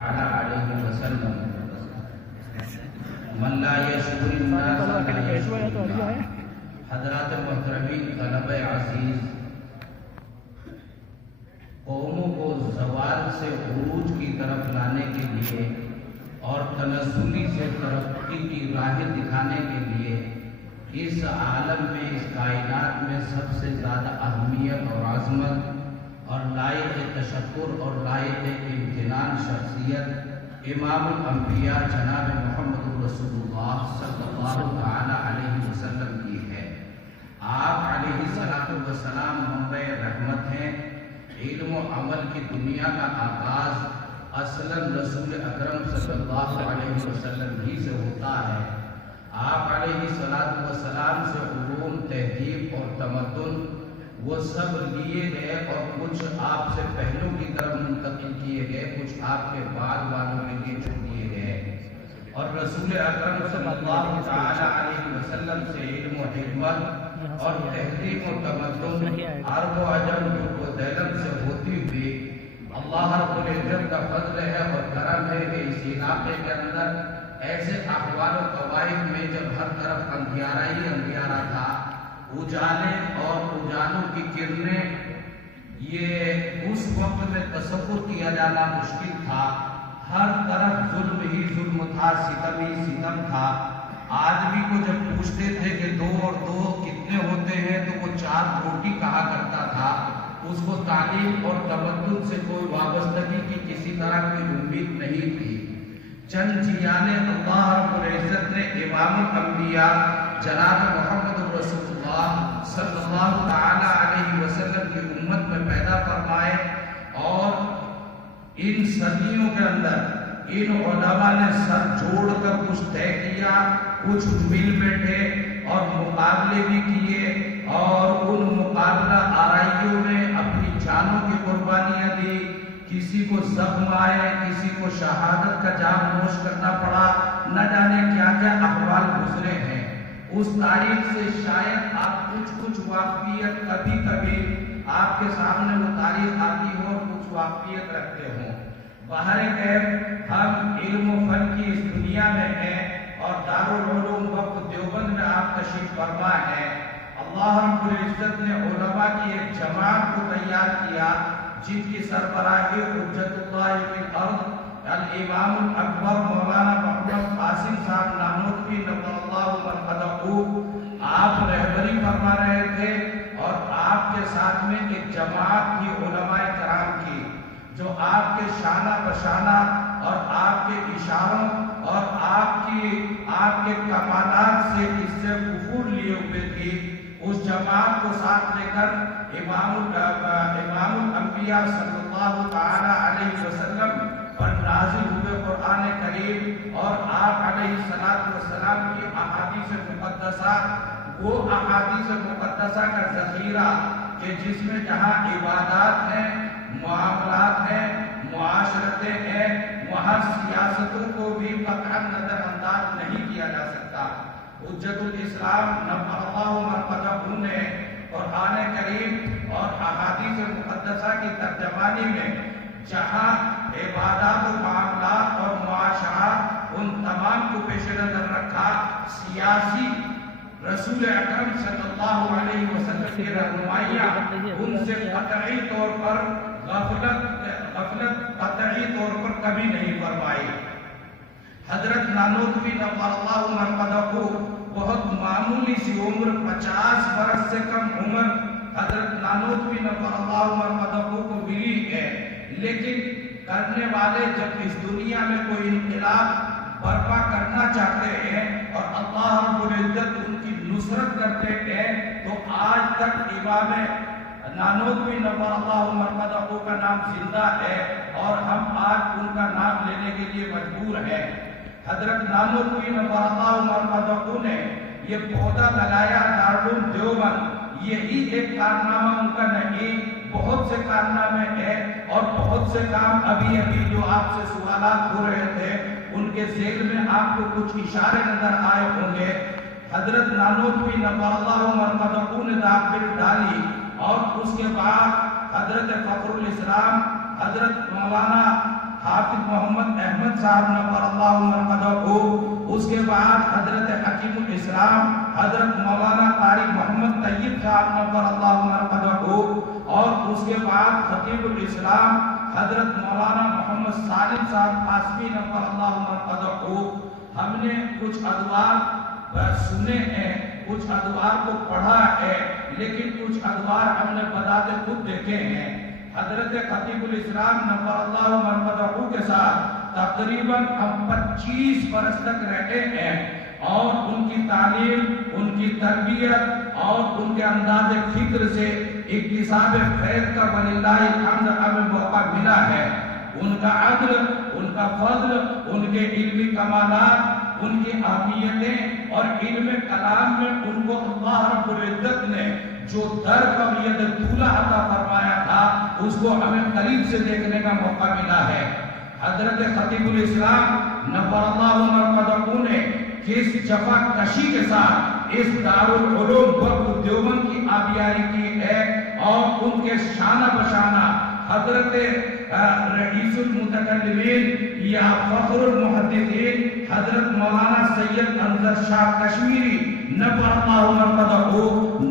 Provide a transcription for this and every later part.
علیہ وسلم من لا یشکر الناس لا یشکر اللہ۔ حضرات محترمین طلبہ عزیز، قوموں کو زوال سے عروج کی طرف لانے کے لیے اور تنزلی سے ترقی کی راہیں دکھانے کے لیے اس عالم میں، اس کائنات میں سب سے زیادہ اہمیت اور عظمت اور لائق تشکر اور لائق امتنان شخصیت امام الانبیاء جناب محمد رسول اللہ صلی اللہ تعالی علیہ وسلم کی ہے۔ آپ علیہ السلام منبع رحمت ہیں۔ علم و عمل کی دنیا کا آغاز اصلاً رسول اکرم صلی اللہ علیہ وسلم ہی سے ہوتا ہے۔ آپ علیہ السلام سے علوم، تہذیب اور تمدن وہ سب لیے گئے اور کچھ آپ سے پہلو کی طرف منتقل کیے گئے، کچھ آپ کے بعد والوں کے لیے چھوڑ دیے گئے۔ اور رسول اکرم صلی اللہ تعالی علیہ وسلم سے علم و حکمت اور تہذیب و تمدن عرب و عجم و دیلم سے ہوتی ہوئی اللہ رب العزت کا فضل ہے اور کرم ہے کہ اس علاقے کے اندر ایسے احوال و قوائف میں جب ہر طرف اندھیارا ہی اندھیارا تھا، اجالے اور اجالوں کی کرنیں یہ اس وقت میں تصور کیا جانا مشکل تھا۔ ہر طرف ظلم ہی ظلم تھا، ستم ہی ستم تھا۔ آدمی کو جب پوچھتے تھے کہ 2 اور 2 کتنے ہوتے ہیں تو وہ 4 روٹی کہا کرتا تھا۔ اس کو تعلیم اور تمدن سے کوئی وابستگی کی کسی طرح کی امید نہیں تھی۔ چند جیانے اللہ رب العزت نے امام الانبیاء جناب محمد رسول اللہ صلی اللہ تعالی علیہ وسلم کی امت میں پیدا فرمائے، اور ان صدیوں کے اندر ان علماء نے سر جوڑ کر کچھ طے کیا، کچھ مل بیٹھے اور مقابلے بھی کیے، اور ان مقابلہ آرائیوں میں اپنی جانوں کی قربانیاں دی۔ کسی کو زخم آئے، کسی کو شہادت کا جام نوش کرنا پڑا، نہ جانے کیا کیا احوال گزرے ہیں۔ اس تاریخ سے شاید آپ کچھ واقفیت کبھی کبھی آپ کے سامنے وہ تاریخ آتی ہو اور کچھ واقفیت رکھتے ہوں۔ بہرکیف ہم علم و فن کی اس دنیا میں ہیں اور دارالعلوم وقت دیوبند میں آپ تشریف فرما ہیں۔ اللہ رب العزت نے علماء کی ایک جماعت کو تیار کیا جن کی سربراہی حجت اللہ فی الارض الامام الاکبر مولانا محمد قاسم صاحب نانوتوی نور اللہ مرقدہ آپ رہبری فرما رہے تھے، اور آپ کے ساتھ میں ایک جماعت کی علماء کرام کی جو آپ کے شانہ بشانہ اور آپ کے اشاروں اور آپ کے کمالات سے اس سے عبور لیے ہوئے تھی۔ اس جماعت کو ساتھ لے کر امام الانبیاء صلی اللہ تعالی علیہ وسلم پر نازل ہوئے قرآن کریم اور آپ علیہ السلام کی احادیث مقدسہ، وہ احادیث مقدسہ کا ذخیرہ کہ جس میں جہاں عبادات ہیں، معاملات ہیں، معاشرتیں ہیں، وہاں سیاستوں کو بھی قطعا نظر انداز نہیں کیا جا سکتا۔ حجت الاسلام نور اللہ مرقدہ نے قرآن کریم اور احادیث مقدسہ کی ترجمانی میں جہاں عبادات و معاملات اور معاشرات ان تمام کو پیش نظر رکھا، سیاسی رسول اکرم صلی اللہ علیہ وسلم کی رہنمائیاں ان سے قطعی طور پر غفلت قطعی طور پر کبھی نہیں فرمائی۔ حضرت نانوتوی نور اللہ مرقدہ کو بہت معمولی سی عمر، 50 برس سے کم عمر حضرت نانوتوی نور اللہ مرقدہ کو ملی ہے، لیکن کرنے والے جب اس دنیا میں کوئی انقلاب برپا کرنا چاہتے ہیں اور اللہ رب العزت ان کی نصرت کرتے ہیں، تو آج تک امام نانوتوی نور اللہ مرقدہ کا نام زندہ ہے اور ہم آج ان کا نام لینے کے لیے مجبور ہیں۔ حضرت نانوتوی نور اللہ مرقدہ نے یہ پودا لگایا دارالعلوم دیوبند، یہی ایک کارنامہ ان کا نہیں، بہت سے کارنامے ہیں اور بہت سے کام ابھی جو آپ سے سوالات ہو رہے تھے ان کے ذیل میں آپ کو کچھ اشارے نظر آئے ہوں گے۔ حضرت نانوتوی نور اللہ مرقدہ نے داخل ڈالی اور اس کے بعد حضرت فخر الاسلام حضرت مولانا حافظ محمد احمد صاحب نور اللہ مرقدہ، اس کے بعد حضرت حکیم الاسلام حضرت مولانا قاری محمد طیب صاحب نور اللہ مرقدہ، اور اس کے بعد خطیب الاسلام حضرت مولانا محمد سالم صاحب قاسمی نور اللہ مرقدہ۔ ہم نے کچھ ادوار سنے ہیں، کچھ ادوار کو پڑھا ہے، لیکن کچھ ادوار ہم نے بذات خود دیکھے ہیں۔ حضرت خطیب الاسلام نور اللہ مرقدہ کے ساتھ تقریباً ہم 25 برس تک رہے ہیں، اور ان کی تعلیم، ان کی تربیت اور ان کے انداز فکر سے اکتساب فیض کا وللہ الحمد ہمیں موقع ملا ہے۔ ان کا عدل، ان کا فضل، ان کے علمی کمالات، ان کی اہمیتیں اور علم کلام میں ان کو اللہ رب العزت نے جو درک اور ید طولہ عطا فرمایا تھا، اس کو ہمیں قریب سے دیکھنے کا موقع ملا ہے۔ حضرت خطیب الاسلام نور اللہ مرقدہ نے کس جفا کشی کے ساتھ اس دارالعلوم وقت دیوبند کی آبیاری کی ہے، اور ان کے شانہ بشانہ حضرت رئیس المتکلمین یا فخر المحدثین حضرت مولانا سید انظر شاہ کشمیری نور اللہ مرقدہ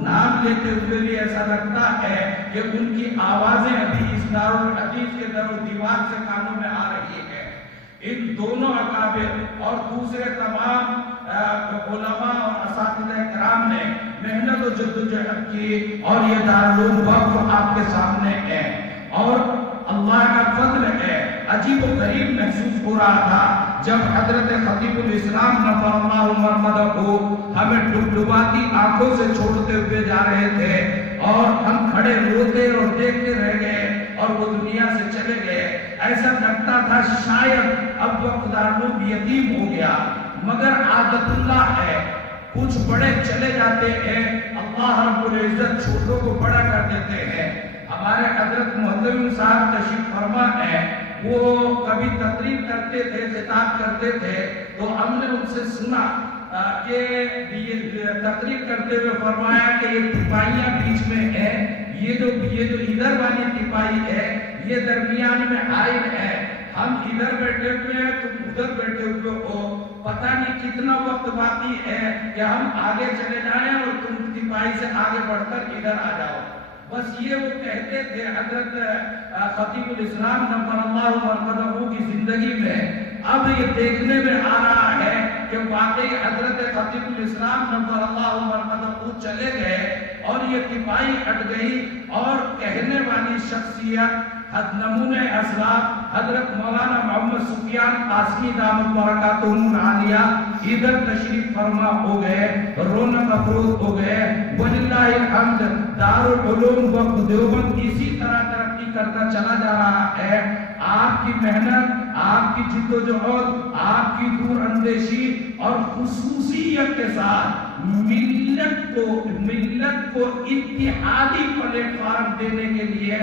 نام لیتے ہوئے بھی ایسا لگتا ہے کہ ان کی آوازیں ابھی اس دارالحدیث کے در و دیوار سے کانوں میں آ رہی ہے۔ ان دونوں اکابر اور دوسرے تمام علماء اور اساتذہ کرام نے محنت و جدوجہد کی، اور یہ دارالعلوم وقف آپ کے سامنے ہے، اور اللہ کا فضل ہے۔ عجیب و غریب محسوس ہو رہا تھا جب حضرت خطیب الاسلام نور اللہ مرقدہ کو ہمیں ڈبڈباتی آنکھوں سے چھوڑتے ہوئے جا رہے تھے، اور ہم کھڑے روتے اور دیکھتے رہ گئے، اور وہ دنیا سے چلے گئے۔ ایسا لگتا تھا شاید اب وقت دارالعلوم یتیم ہو گیا، مگر عادت اللہ ہے، کچھ بڑے چلے جاتے ہیں، اللہ رب العزت چھوٹوں کو بڑا کر دیتے ہیں۔ ہمارے حضرت محترم صاحب تشریف فرما ہے، وہ کبھی تقریر کرتے تھے، خطاب کرتے تھے، تو ہم نے ان سے سنا کہ یہ تقریر کرتے ہوئے فرمایا کہ یہ تپائیاں بیچ میں ہیں، یہ جو ادھر والی تپائی ہے یہ درمیان میں حائل ہے، ہم ادھر بیٹھے ہوئے ہیں تم ادھر بیٹھے ہوئے ہو، پتہ نہیں کتنا وقت باقی ہے کہ ہم آگے چلے جائیں اور تم تپائی سے آگے بڑھ کر ادھر آ جاؤ۔ بس یہ وہ کہتے تھے۔ حضرت خطیب الاسلام نور اللہ مرقدہ کی زندگی میں اب یہ دیکھنے میں آ رہا ہے کہ واقعی حضرت خطیب الاسلام نور اللہ مرقدہ چلے گئے، اور یہ تپائی ہٹ گئی، اور کہنے والی شخصیت نمونہ اسلاف حضرت مولانا محمد سفیان قاسمی دامت برکاتہم العالیہ ادھر تشریف فرما ہو گئے، رونق افروز ہو گئے۔ وللہ الحمد دارالعلوم وقت دیوبند اسی طرح ترقی کرتا چلا جا رہا ہے۔ آپ کی محنت، آپ کی جد و جہد، آپ کی دور اندیشی اور خصوصیت کے ساتھ ملت کو اتحادی پلیٹ فارم دینے کے لیے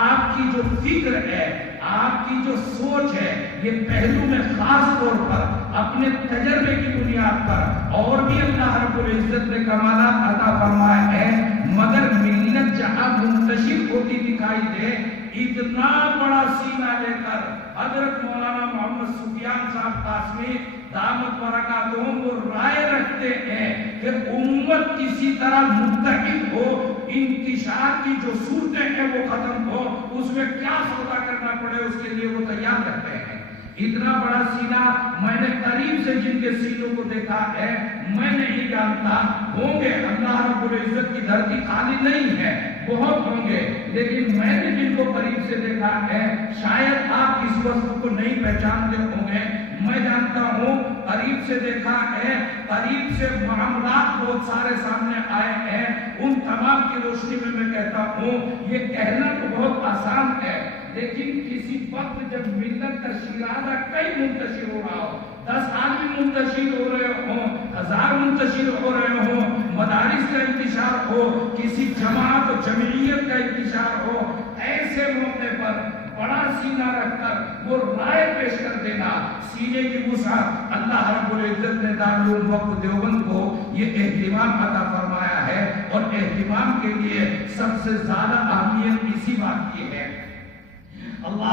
آپ کی جو فکر ہے، آپ کی جو سوچ ہے، یہ پہلو میں خاص طور پر اپنے تجربے کی بنیاد پر اور بھی اللہ رب العزت نے کمالات عطا فرمائے ہیں، مگر ملت جہاں منتشر ہوتی دکھائی دے، اتنا بڑا سینہ لے کر حضرت مولانا محمد سفیان صاحب قاسمی دامت برکاتہم وہ رائے رکھتے ہیں کہ امت کسی طرح متحد ہو، انتشار کی جو صورتیں ہیں وہ ختم ہو، اس میں کیا سودا کرنا پڑے اس کے لیے وہ تیار رہتے ہیں۔ اتنا بڑا سینہ میں نے قریب سے جن کے سینوں کو دیکھا ہے میں نہیں جانتا، ہوں گے، اللہ رب العزت کی دھرتی خالی نہیں ہے، بہت ہوں گے، لیکن میں نے جن کو قریب سے دیکھا ہے شاید آپ اس وصف کو نہیں پہچانتے ہوں گے، میں جانتا ہوں، قریب سے دیکھا ہے، قریب سے معاملات بہت سارے سامنے آئے ہیں، ان تمام کی روشنی میں کہتا ہوں یہ کہنا تو بہت آسان ہے، لیکن کسی وقت جب ملت کا شیرازہ کئی منتشر ہو رہا ہو، 10 آدمی منتشر ہو رہے ہوں، 1000 منتشر ہو رہے ہوں، مدارس کا انتشار ہو، کسی جماعت و جمعیت کا انتشار ہو، ایسے موقع پر بڑا سینہ رکھ کر وہ رائے پیش کر دینا، سینے کی وسعت اللہ رب العزت نے دارالعلوم وقت دیوبند کو یہ اہتمام عطا فرمایا ہے، اور اہتمام کے لیے سب سے زیادہ اہمیت اسی بات کی ہے۔ اللہ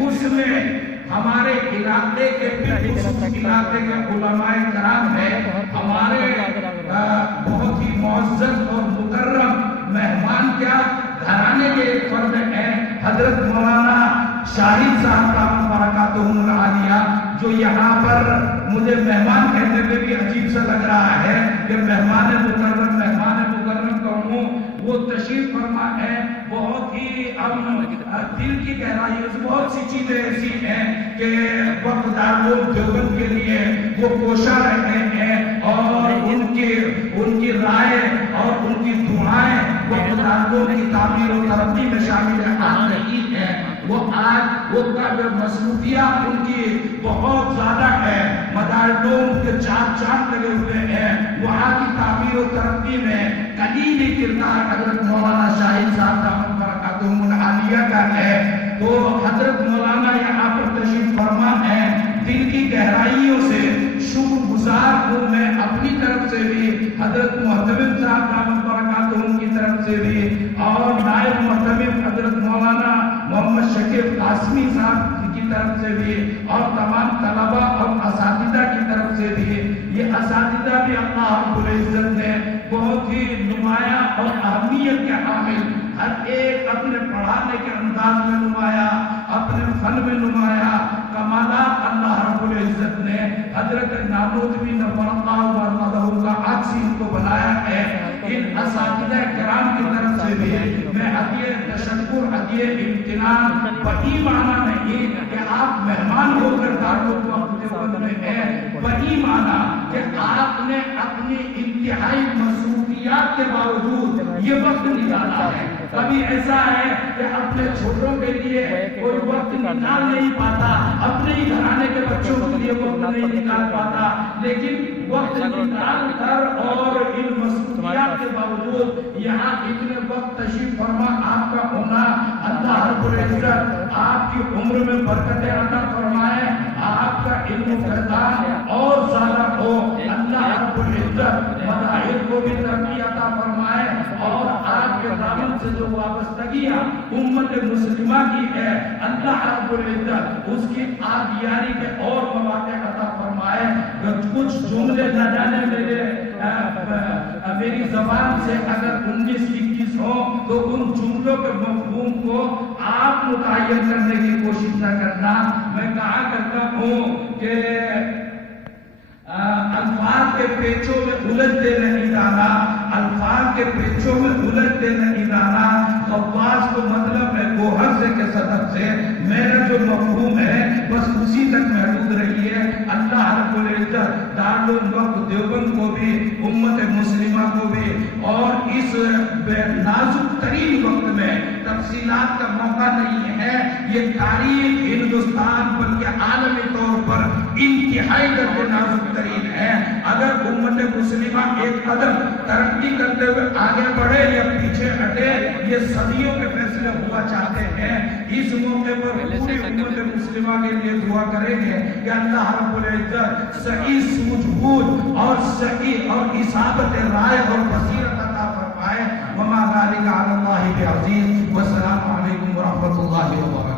اس میں ہمارے علاقے کے علاقے کے علماء کرام ہیں، ہمارے بہت ہی معزز اور مکرم مہمان کیا گھرانے کے ایک فرد ہیں حضرت مولانا شاہد صاحب دامت برکاتہم العالیہ، جو یہاں پر مجھے مہمان کہنے میں بھی عجیب سا لگ رہا ہے کہ مہمان مکرم کہوں، وہ تشریف فرما ہے۔ بہت ہی دل کی گہرائی سے بہت سی چیزیں ایسی ہیں کہ وقت دارالعلوم دیوبند کے لیے وہ کوشاں رہتے ہیں، اور ان کی رائے اور ان کی دعائیں وقت دارالعلوم کی تعمیر و ترقی میں شامل رہی ہیں۔ وہ آج وہ مصروفیات ان کی بہت زیادہ ہے، مدارالعلوم کے چاند لگے ہوئے ہیں، وہاں کی تعمیر و ترقی میں کلیدی کردار حضرت مولانا شاہد صاحب دامت برکاتہم العالیہ کا ہے۔ تو حضرت مولانا یہاں پر تشریف فرما ہے، دل کی گہرائیوں سے شکر گزار ہوں میں اپنی طرف سے بھی، حضرت محتمم صاحب دامت برکاتہم کی طرف سے بھی، اور نائب محتمم حضرت مولانا محمد شکیب قاسمی صاحب کی طرف سے بھی، اور تمام طلبہ اور اساتذہ کی طرف سے بھی۔ یہ اساتذہ بھی اللہ رب العزت نے بہت ہی نمایاں اور اہمیت کے حامل، ہر ایک اپنے پڑھانے کے انداز میں نمایاں، اپنے فن میں نمایاں کمالات اللہ رب العزت نے حضرت نانوتوی نور اللہ مرقدہ کا عکس ان کو بنایا ہے۔ ان اساتذہ کرام کی طرف سے بھی میں عطیہ تشکر، عطیہ امتنان، بڑی معنی نہیں کہ آپ مہمان ہو کر دارالعلوم دیوبند میں ہیں، بڑی معنی کہ آپ نے اپنی انتہائی مصروفیات کے باوجود یہ وقت نکالا ہے۔ کبھی ایسا ہے کہ اپنے چھوٹوں کے لیے کوئی وقت نکال نہیں پاتا، اپنے ہی گھرانے کے بچوں کے لیے وقت نہیں نکال پاتا، لیکن وقت نکال کر اور ان مصروفیات کے باوجود یہاں اتنے وقت تشریف فرما آپ کا ہونا، اللہ رب العزت آپ کی عمر میں برکتیں عطا فرمائے، آپ کا علم و فیضان اور زیادہ ہو، اللہ رب العزت مداحر کو بھی ترقی عطا فرمائے، اور آپ کے دامن سے جو وابستگیاں امت مسلمہ کی ہے اللہ رب العزت اس کی آبیاری کے اور مواقع عطا فرمائے۔ کچھ جملے نہ جانے میری زبان سے اگر 19-21 ہو تو ان جملوں کے مفہوم کو آپ متعین کرنے کی کوشش نہ کرنا۔ میں کہا کرتا ہوں کہ الفاظ کے پیچوں میں الجھتے نہیں جانا، الفاظ کے پیچوں میں الجھتے نہیں جانا۔ غواص کو مطلب ہے گوہر سے کے صدق سے، میرا جو مفہوم ہے بس اسی تک محدود رہی ہے۔ اللہ رب العزت دارالعلوم دیوبند کو بھی، امت مسلمہ کو بھی، اور اس نازک ترین وقت میں تفصیلات کا موقع نہیں ہے، یہ تاریخ ہندوستان بلکہ عالمی طور پر انتہائی درجے نازک ترین ہے۔ اگر امت مسلمہ ایک قدم ترقی کرتے ہوئے آگے بڑھے یا پیچھے ہٹے، یہ صدیوں کے فیصلے ہوا چاہتے ہیں۔ اس موقع پر پوری امت مسلمہ کے لیے دعا کریں گے کہ اللہ رب العزت صحیح سوجھ بوجھ اور صحیح اور اصابت رائے اور بصیرت عطا فرمائے۔ وما ذلك على الله بعزيز، والسلام علیکم ورحمۃ اللہ وبرکاتہ۔